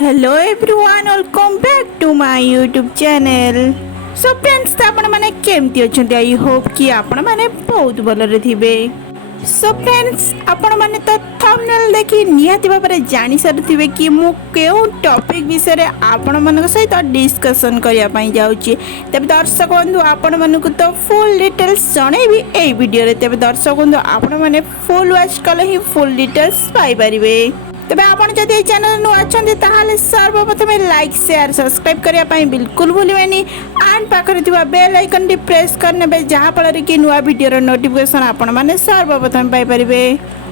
Hello everyone welcome back to my YouTube channel. So friends आपण माने केमती अछंती I hope कि आपण माने बहुत भलरे थिबे। सो फ्रेंड्स आपण माने तो थंबनेल देखि निहाती भाबरे जानि सारथिबे कि मु केउ टॉपिक विषय रे आपण मानक सहित डिस्कशन करिया पई जाउची। तबे दर्शक बंधु आपण मानकु तो फुल डिटेल्स जणैबी एई वीडियो रे। तबे दर्शक बंधु आपण माने फुल वॉच कले ही फुल डिटेल्स पाई परिबे। तबे आपण जदि ए चैनल नु अछंती ताहाले सर्वप्रथम लाइक शेयर सब्सक्राइब करिया पई बिल्कुल भूलिबेनी एंड पाखरे थिबा बेल आइकन टी प्रेस करनेबे जहा फल कि नुआ वीडियो रो नोटिफिकेशन आपण माने सर्वप्रथम पाई परिबे।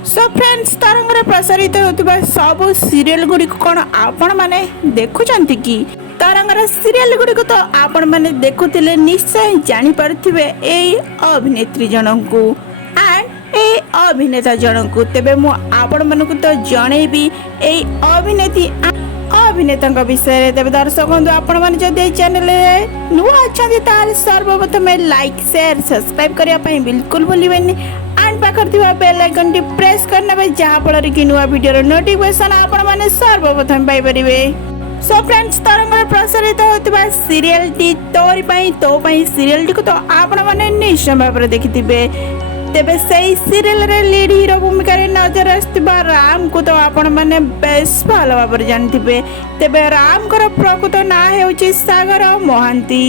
सो फ्रेंड्स तरंग रे प्रसारित होतिबा सब सीरियल गुडी कोन आपण माने देखुचंती कि तरंग रे सीरियल गुडी को तो आपण माने देखुतिले निश्चय जानि परथिबे एई अभिनेत्री जनकू एंड ए अभिनेता जनकू। तेबे मु आपण मानकु तो जणैबी ए अभिनेता विषय रे। तेबे दर्शक बंधु आपण माने जदि ए चैनल रे नुआ अछंती ताल सर्वप्रथम लाइक शेयर सब्सक्राइब करिया पई बिल्कुल भूलिबेनी एंड पाखर थिबा बेल आइकन टी प्रेस करनेबे जहा फल कि नुआ वीडियो रो नोटिफिकेशन आपण माने सर्वप्रथम पाई परिबे। सो फ्रेंड्स तरंग रे प्रसारित होतिबा सीरियल टी तोरी पई तो पई सीरियल टी को तो आपण माने निश्चय भाबरे देखिथिबे। तेबे सही सीरियल रे लीड हीरो भूमिका रे नजर आस्तिबा राम को तो आपण माने बेस भालो भाबरे जानथिबे। तेबे राम कर प्रकृत ना हेउची सागर महांती।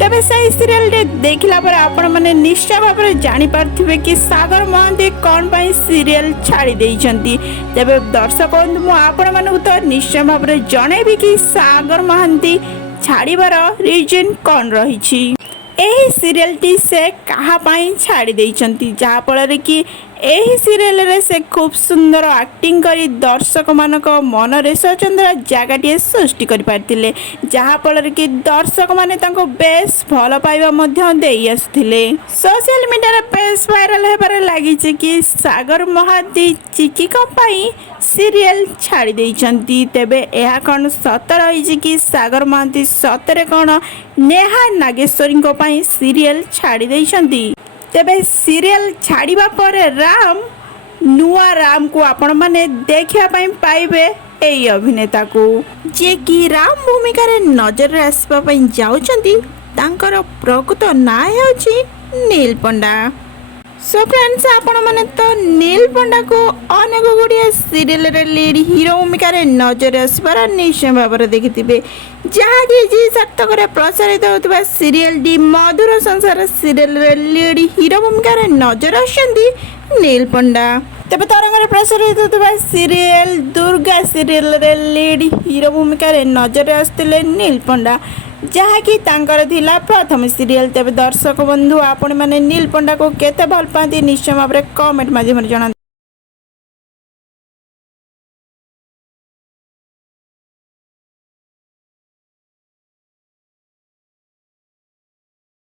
तेबे सही सीरियल रे देखिला पर आपण माने निश्चय भाबरे जानि पारथिबे कि सागर महांती कोन पई सीरियल छाड़ी देइछंती। तेबे दर्शक बंधु मु आपण मानकु तो निश्चय भाबरे जणैबी कि सागर महांती छाड़ीबार रीजन कोन रहिछि। एही सीरियल टी से कहा पाई छाड़ी देइछंती जहा फल कि एही सीरियल रे से खूब सुंदर एक्टिंग करी दर्शक मानक मन रे स्वतंत्र जगह सृष्टि कर पारतिले जहा फल कि दर्शक माने तांको बेस भल पाइबा मध्य देई आसथिले। सोशल मीडिया रे बेस वायरल हेबार लागि छै कि सागर महांती चिकी को पाई सीरियल छाड़ी देइछंती। तेबे एहा कोन सत रही कि सागर महांती सतरे कोन नेहा नागेश्वरी को पाई सीरियल छाड़ी देइछंती। तेबे सीरियल छाड़ीबा पर राम नुआ राम को आपण माने देखिया पई पाइबे एई अभिनेता को जे कि राम भूमिका रे नजर रे आसबा पई जाउचंती। तांकर प्रकृत ना हेउची नील पंडा। सो फ्रेंड्स आपण माने तो नील पंडा को अनेक गुड़िया सीरियल रे लीड हीरो भूमिका रे नजर आसबार निश्चय भाव देखिथिबे जहाँ कि जी सप्तक रे प्रसारित होतिबा सीरियल डी मधुर संसार सीरियल रे लीड हीरो भूमिका रे नजर आछंती नील पंडा। तेबे तरंग रे प्रसारित होतिबा सीरियल दुर्गा सीरियल रे लीड हीरो भूमिका रे नजर आस्तिले नील पंडा जहाँ कि तांकर थिला प्रथम सीरियल। तेबे दर्शक बंधु आपण माने नील पंडा को केते भल पाती निश्चय भाव कमेंट माध्यम रे जणांतु।